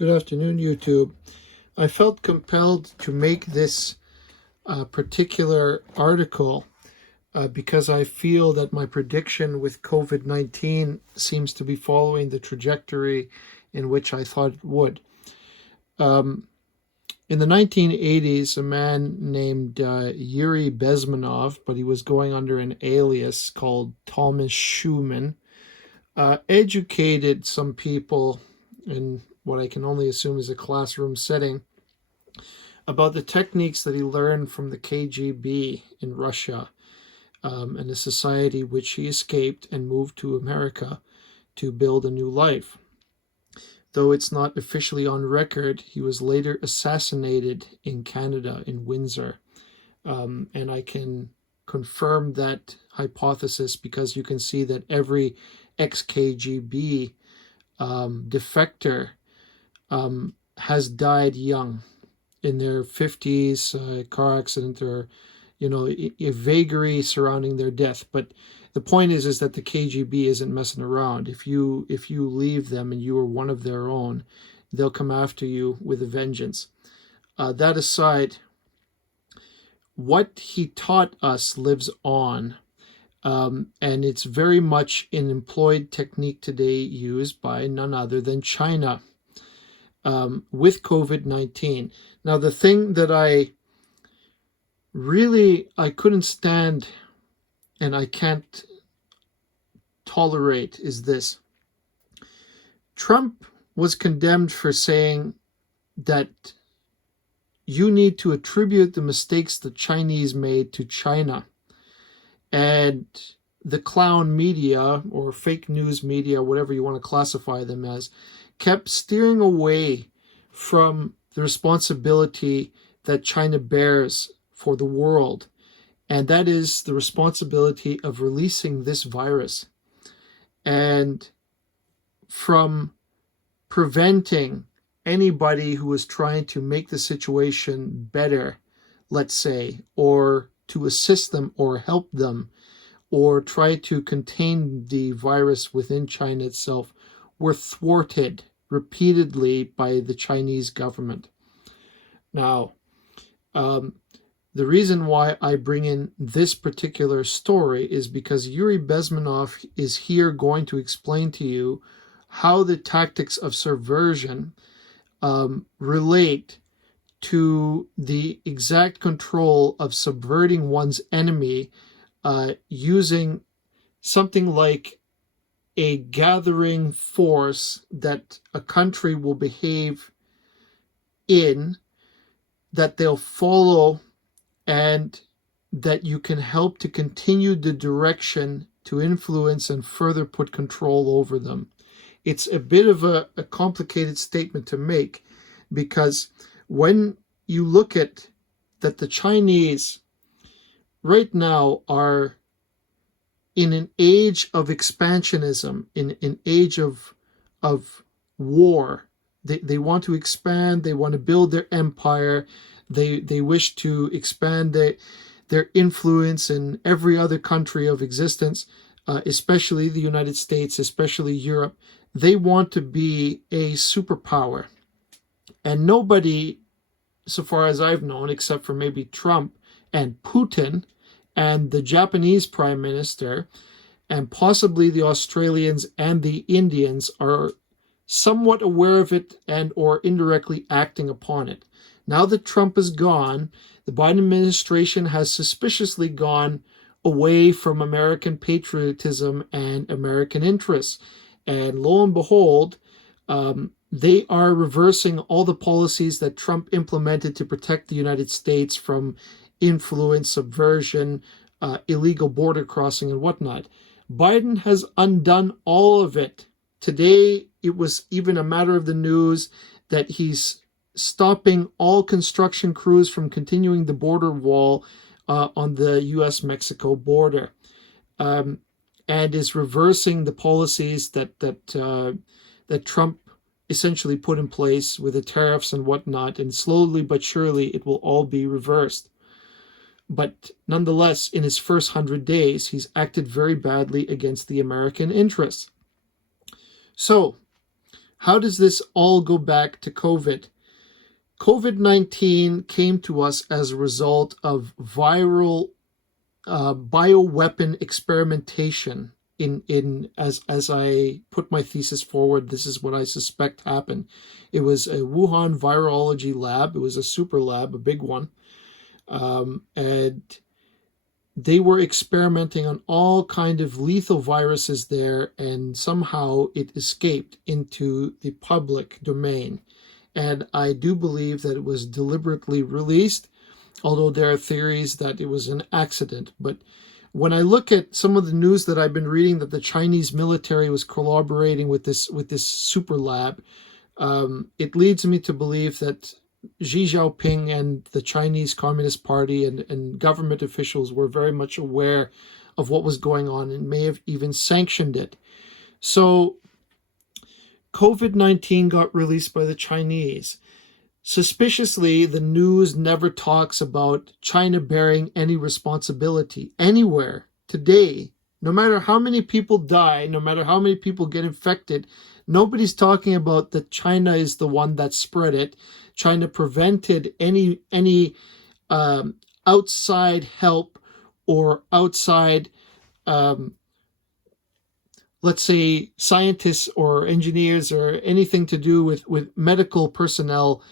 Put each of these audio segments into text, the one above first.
Good afternoon, YouTube. I felt compelled to make this particular article because I feel that my prediction with COVID-19 seems to be following the trajectory in which I thought it would. In the 1980s, a man named Yuri Bezmenov, but he was going under an alias called Thomas Schumann, educated some people in what I can only assume is a classroom setting about the techniques that he learned from the KGB in Russia, and a society which he escaped and moved to America to build a new life. Though it's not officially on record, he was later assassinated in Canada, in Windsor. And I can confirm that hypothesis because you can see that every ex-KGB defector has died young, in their 50s, car accident, or a vagary surrounding their death. But the point is that the KGB isn't messing around. If you leave them and you are one of their own, they'll come after you with a vengeance. That aside, what he taught us lives on. And it's very much an employed technique today used by none other than China with COVID-19. Now, the thing that I couldn't stand and I can't tolerate is this. Trump was condemned for saying that you need to attribute the mistakes the Chinese made to China. And the clown media, or fake news media, whatever you want to classify them as, kept steering away from the responsibility that China bears for the world. And that is the responsibility of releasing this virus and from preventing anybody who is trying to make the situation better, let's say, or to assist them or help them or try to contain the virus within China itself, were thwarted repeatedly by the Chinese government. Now, the reason why I bring in this particular story is because Yuri Bezmenov is here going to explain to you how the tactics of subversion relate to the exact control of subverting one's enemy using something like a gathering force that a country will behave in, that they'll follow, and that you can help to continue the direction to influence and further put control over them. It's a bit of a complicated statement to make, because when you look at that, the Chinese right now are in an age of expansionism, in an age of war. They want to expand, they want to build their empire, they wish to expand their influence in every other country of existence, especially the United States, especially Europe. They want to be a superpower. And nobody, so far as I've known, except for maybe Trump and Putin and the Japanese Prime Minister, and possibly the Australians and the Indians, are somewhat aware of it and or indirectly acting upon it. Now that Trump is gone, the Biden administration has suspiciously gone away from American patriotism and American interests. And lo and behold, they are reversing all the policies that Trump implemented to protect the United States from influence, subversion, illegal border crossing, and whatnot. Biden has undone all of it. Today, it was even a matter of the news that he's stopping all construction crews from continuing the border wall on the U.S.-Mexico border, and is reversing the policies that Trump essentially put in place with the tariffs and whatnot. And slowly but surely, it will all be reversed. But nonetheless, in his first 100 days, he's acted very badly against the American interests. So How does this all go back to COVID? COVID-19 came to us as a result of viral bioweapon experimentation. As I put my thesis forward, this is what I suspect happened. It was a Wuhan virology lab. It was a super lab, a big one. And they were experimenting on all kind of lethal viruses there, and somehow it escaped into the public domain. And I do believe that it was deliberately released, although there are theories that it was an accident. But when I look at some of the news that I've been reading, that the Chinese military was collaborating with this super lab, it leads me to believe that Xi Jinping and the Chinese Communist Party and government officials were very much aware of what was going on and may have even sanctioned it. So COVID-19 got released by the Chinese. Suspiciously, the news never talks about China bearing any responsibility anywhere today. No matter how many people die, no matter how many people get infected, nobody's talking about that China is the one that spread it. China prevented any outside help or outside, let's say, scientists or engineers or anything to do with medical personnel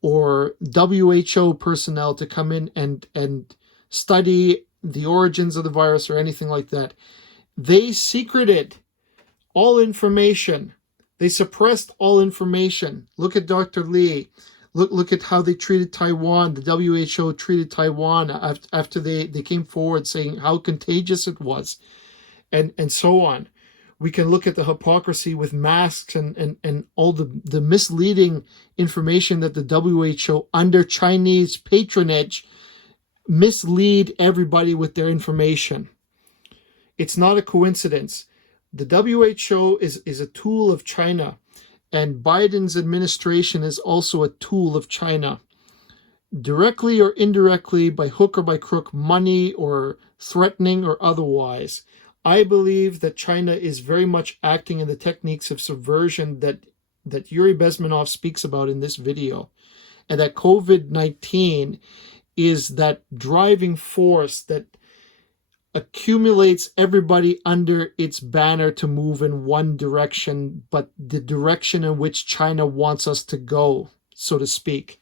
or WHO personnel to come in and study the origins of the virus or anything like that. They secreted all information. They suppressed all information. Look at Dr. Lee. Look at how they treated Taiwan. The WHO treated Taiwan after they came forward saying how contagious it was, and so on. We can look at the hypocrisy with masks and all the misleading information that the WHO, under Chinese patronage, mislead everybody with their information. It's not a coincidence. The WHO is a tool of China, and Biden's administration is also a tool of China. Directly or indirectly, by hook or by crook, money or threatening or otherwise. I believe that China is very much acting in the techniques of subversion that Yuri Bezmenov speaks about in this video, and that COVID-19 is that driving force that accumulates everybody under its banner to move in one direction, but the direction in which China wants us to go, so to speak.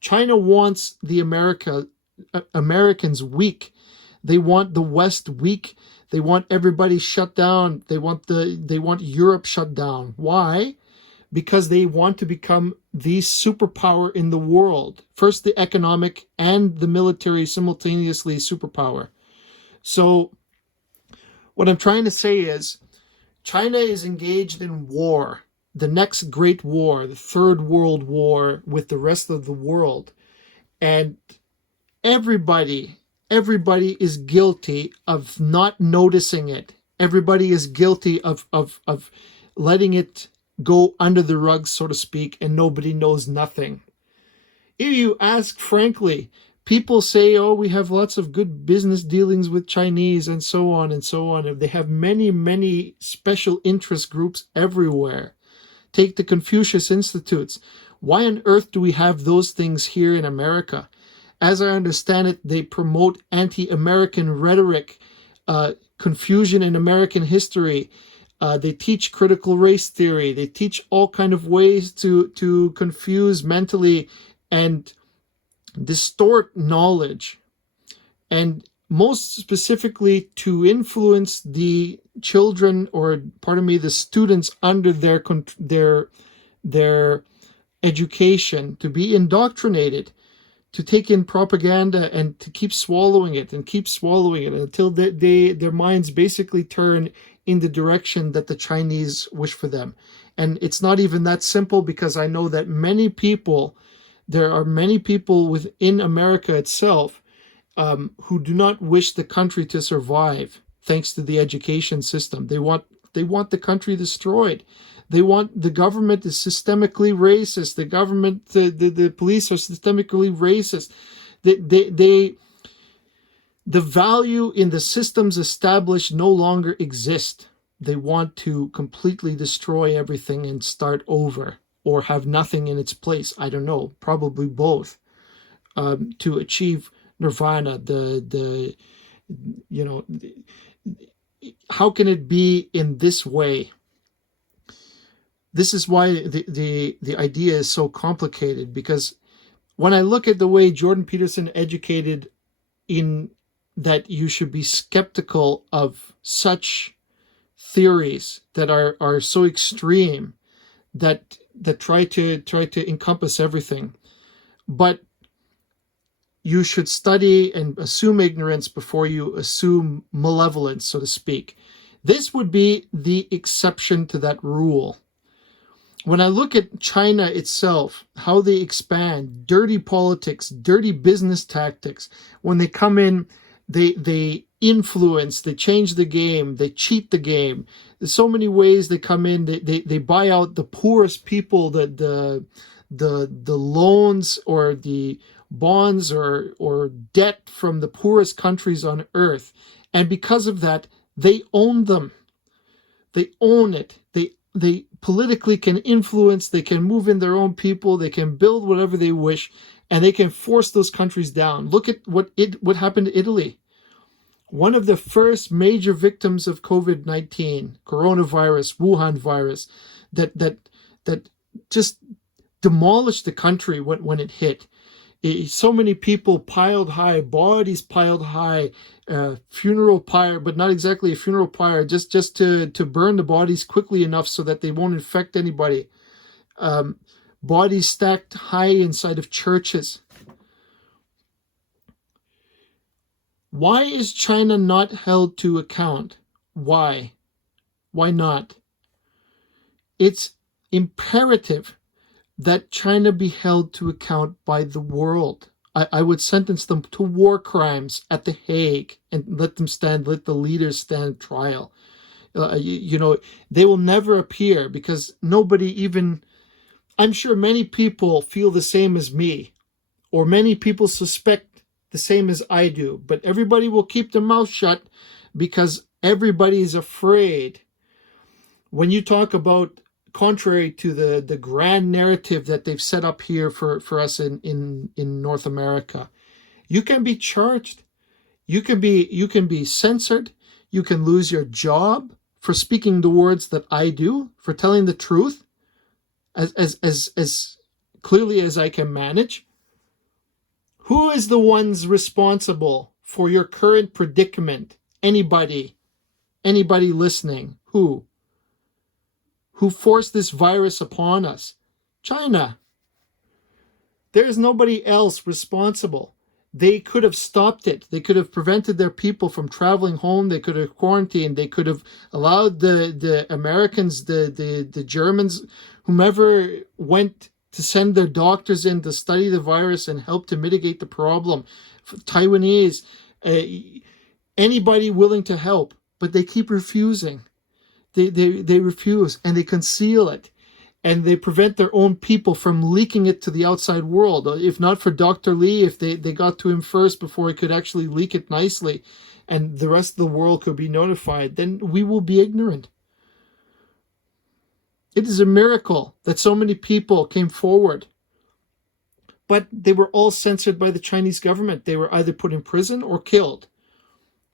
China wants the Americans weak. They want the West weak. They want everybody shut down. They want Europe shut down. Why? Because they want to become the superpower in the world. First the economic and the military simultaneously superpower. So what I'm trying to say is China is engaged in war, the next great war, the Third World War with the rest of the world. And everybody is guilty of not noticing it. Everybody is guilty of letting it go under the rug, so to speak, and nobody knows nothing. If you ask frankly, people say, oh, we have lots of good business dealings with Chinese and so on and so on. And they have many, many special interest groups everywhere. Take the Confucius Institutes. Why on earth do we have those things here in America? As I understand it, they promote anti-American rhetoric, confusion in American history. They teach critical race theory. They teach all kind of ways to confuse mentally and distort knowledge, and most specifically to influence the children, or pardon me, the students under their education, to be indoctrinated, to take in propaganda and to keep swallowing it until their minds basically turn in the direction that the Chinese wish for them. And it's not even that simple, because I know that there are many people within America itself who do not wish the country to survive thanks to the education system. They want the country destroyed. They want the government is systemically racist. The government, the police are systemically racist. The value in the systems established no longer exist. they want to completely destroy everything and start over, or have nothing in its place. I don't know, probably both, to achieve nirvana. How can it be in this way? This is why the idea is so complicated, because when I look at the way Jordan Peterson educated in that you should be skeptical of such theories that are so extreme, that try to encompass everything, but you should study and assume ignorance before you assume malevolence, so to speak. This would be the exception to that rule. When I look at China itself, how they expand, dirty politics, dirty business tactics, when they come in, they influence, they change the game, they cheat the game. There's so many ways they come in. They buy out the poorest people, the loans or the bonds or debt from the poorest countries on earth. And because of that, they own them. They own it. They politically can influence, they can move in their own people, they can build whatever they wish, and they can force those countries down. Look at what happened to Italy. One of the first major victims of COVID-19, coronavirus, Wuhan virus, that just demolished the country when it hit. So many people piled high, bodies piled high, funeral pyre, but not exactly a funeral pyre, just to burn the bodies quickly enough so that they won't infect anybody. Bodies stacked high inside of churches. Why is China not held to account? Why? Why not? It's imperative that China be held to account by the world. I would sentence them to war crimes at The Hague and let the leaders stand trial. They will never appear because I'm sure many people feel the same as me, or many people suspect the same as I do, but everybody will keep their mouth shut because everybody is afraid. When you talk about, contrary to the grand narrative that they've set up here for us in North America, you can be charged, you can be censored, you can lose your job for speaking the words that I do, for telling the truth as clearly as I can manage. Who is the ones responsible for your current predicament? Anybody listening? Who forced this virus upon us? China. There is nobody else responsible. They could have stopped it. They could have prevented their people from traveling home. They could have quarantined. They could have allowed the Americans, the Germans, whomever went to send their doctors in to study the virus and help to mitigate the problem. Taiwanese, anybody willing to help, but they keep refusing. They refuse, and they conceal it, and they prevent their own people from leaking it to the outside world. If not for Dr. Lee, if they got to him first before he could actually leak it nicely, and the rest of the world could be notified, then we will be ignorant. It is a miracle that so many people came forward, but they were all censored by the Chinese government. They were either put in prison or killed.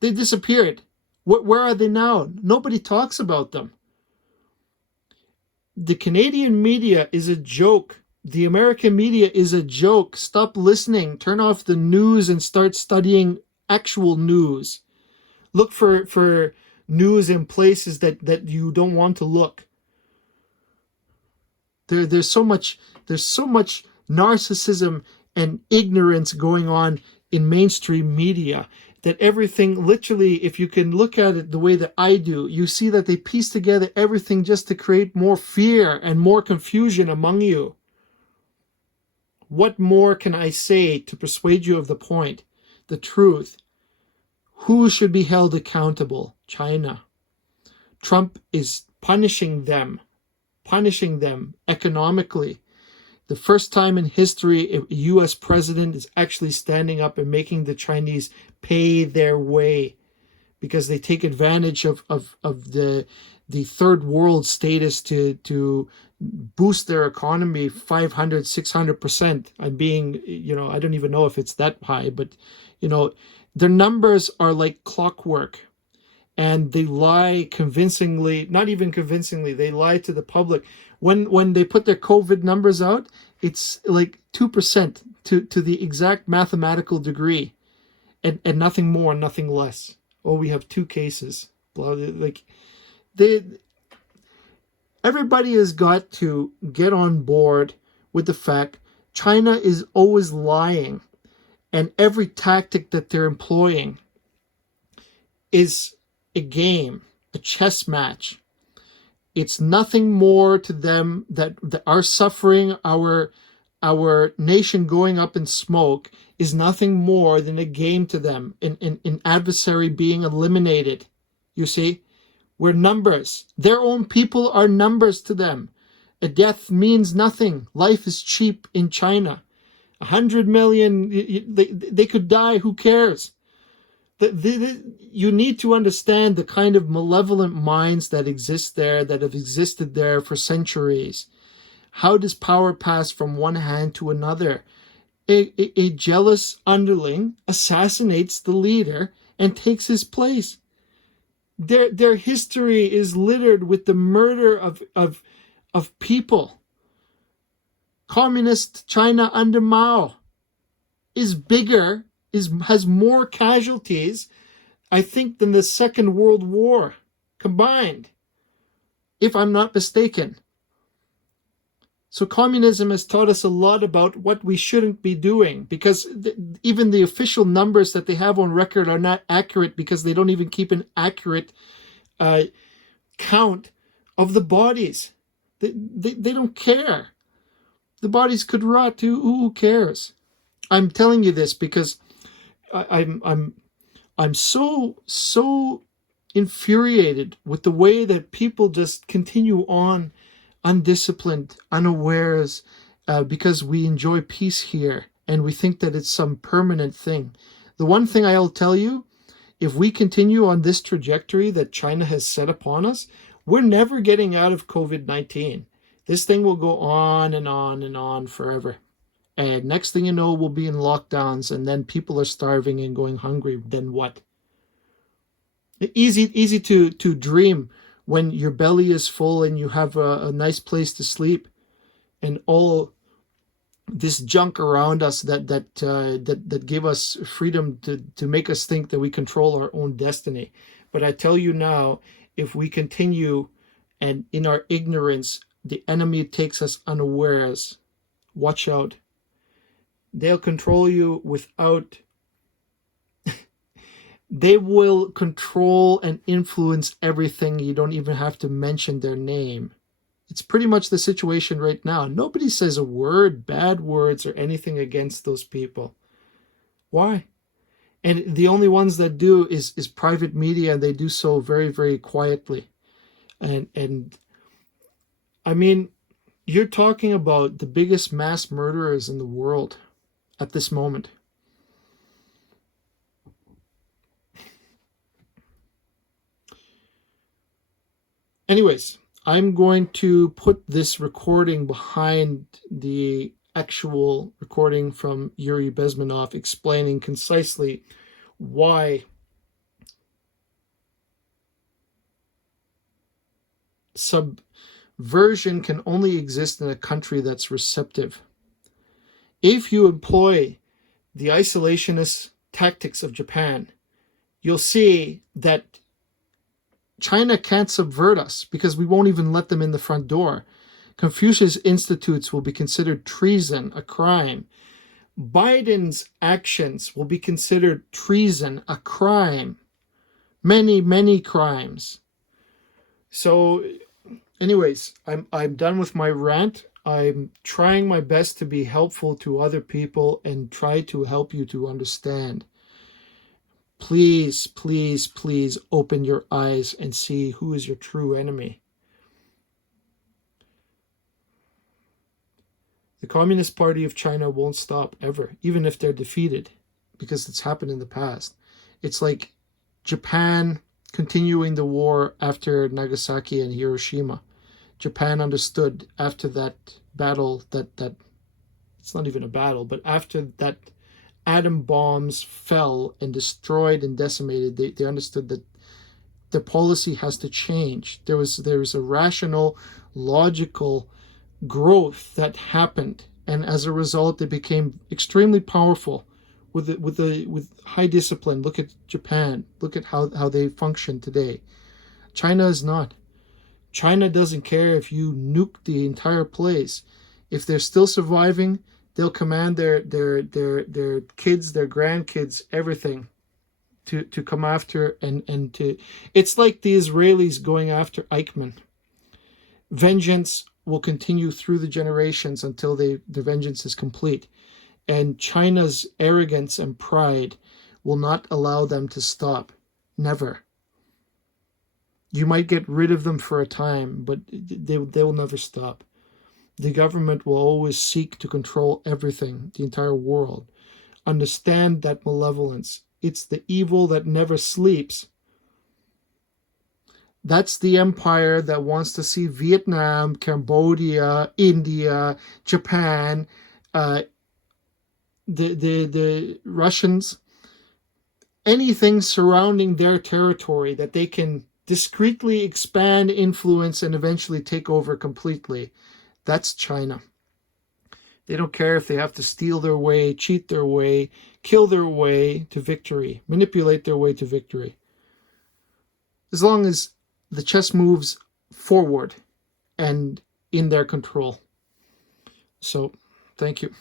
They disappeared. Where are they now? Nobody talks about them. The Canadian media is a joke. The American media is a joke. Stop listening. Turn off the news and start studying actual news. Look for news in places that you don't want to look. There's so much narcissism and ignorance going on in mainstream media that everything, literally, if you can look at it the way that I do, you see that they piece together everything just to create more fear and more confusion among you. What more can I say to persuade you of the point, the truth? Who should be held accountable? China. Trump is punishing them economically. The first time in history, a U.S. president is actually standing up and making the Chinese pay their way, because they take advantage of the third world status to boost their economy 500, 600%. I'm being, I don't even know if it's that high, but, their numbers are like clockwork. And they lie convincingly, not even convincingly, they lie to the public. When they put their COVID numbers out, it's like 2% to the exact mathematical degree, and nothing more, nothing less. Oh, we have 2 cases. Like, everybody has got to get on board with the fact China is always lying, and every tactic that they're employing is a game, a chess match. It's nothing more to them that our suffering, our nation going up in smoke is nothing more than a game to them, an adversary being eliminated. You see, we're numbers. Their own people are numbers to them. A death means nothing. Life is cheap in China. 100 million, they could die. Who cares? You need to understand the kind of malevolent minds that exist there, that have existed there for centuries. How does power pass from one hand to another? A jealous underling assassinates the leader and takes his place. Their history is littered with the murder of people. Communist China under Mao is bigger, has more casualties, I think, than the Second World War combined, if I'm not mistaken. So communism has taught us a lot about what we shouldn't be doing, because even the official numbers that they have on record are not accurate, because they don't even keep an accurate count of the bodies. They don't care. The bodies could rot too. Who cares? I'm telling you this because I'm so infuriated with the way that people just continue on undisciplined, unawares, because we enjoy peace here and we think that it's some permanent thing. The one thing I'll tell you, if we continue on this trajectory that China has set upon us, we're never getting out of COVID-19. This thing will go on and on and on forever. And next thing you know, we'll be in lockdowns, and then people are starving and going hungry. Then what? Easy to dream when your belly is full and you have a nice place to sleep, and all this junk around us that give us freedom to make us think that we control our own destiny. But I tell you now, if we continue and in our ignorance, the enemy takes us unawares, watch out. They'll control you without... They will control and influence everything. You don't even have to mention their name. It's pretty much the situation right now. Nobody says a word, bad words, or anything against those people. Why? And the only ones that do is private media, and they do so very, very quietly. And I mean, you're talking about the biggest mass murderers in the world at this moment. Anyways, I'm going to put this recording behind the actual recording from Yuri Bezmenov explaining concisely why subversion can only exist in a country that's receptive. If you employ the isolationist tactics of Japan, you'll see that China can't subvert us because we won't even let them in the front door. Confucius Institutes will be considered treason, a crime. Biden's actions will be considered treason, a crime. Many, many crimes. So, anyways, I'm done with my rant. I'm trying my best to be helpful to other people and try to help you to understand. Please, please, please open your eyes and see who is your true enemy. The Communist Party of China won't stop ever, even if they're defeated, because it's happened in the past. It's like Japan continuing the war after Nagasaki and Hiroshima. Japan understood after that battle that it's not even a battle, but after that atom bombs fell and destroyed and decimated, they understood that the policy has to change. There was a rational, logical growth that happened, and as a result, they became extremely powerful with high discipline. Look at Japan. Look at how they function today. China is not. China doesn't care if you nuke the entire place. If they're still surviving, they'll command their kids, their grandkids, everything to come after and to. It's like the Israelis going after Eichmann. Vengeance will continue through the generations until the vengeance is complete. And China's arrogance and pride will not allow them to stop. Never. You might get rid of them for a time, but they will never stop. The government will always seek to control everything, the entire world. Understand that malevolence. It's the evil that never sleeps. That's the empire that wants to see Vietnam, Cambodia, India, Japan, the Russians, anything surrounding their territory that they can discreetly expand, influence, and eventually take over completely. That's China. They don't care if they have to steal their way, cheat their way, kill their way to victory, manipulate their way to victory. As long as the chess moves forward and in their control. So, thank you.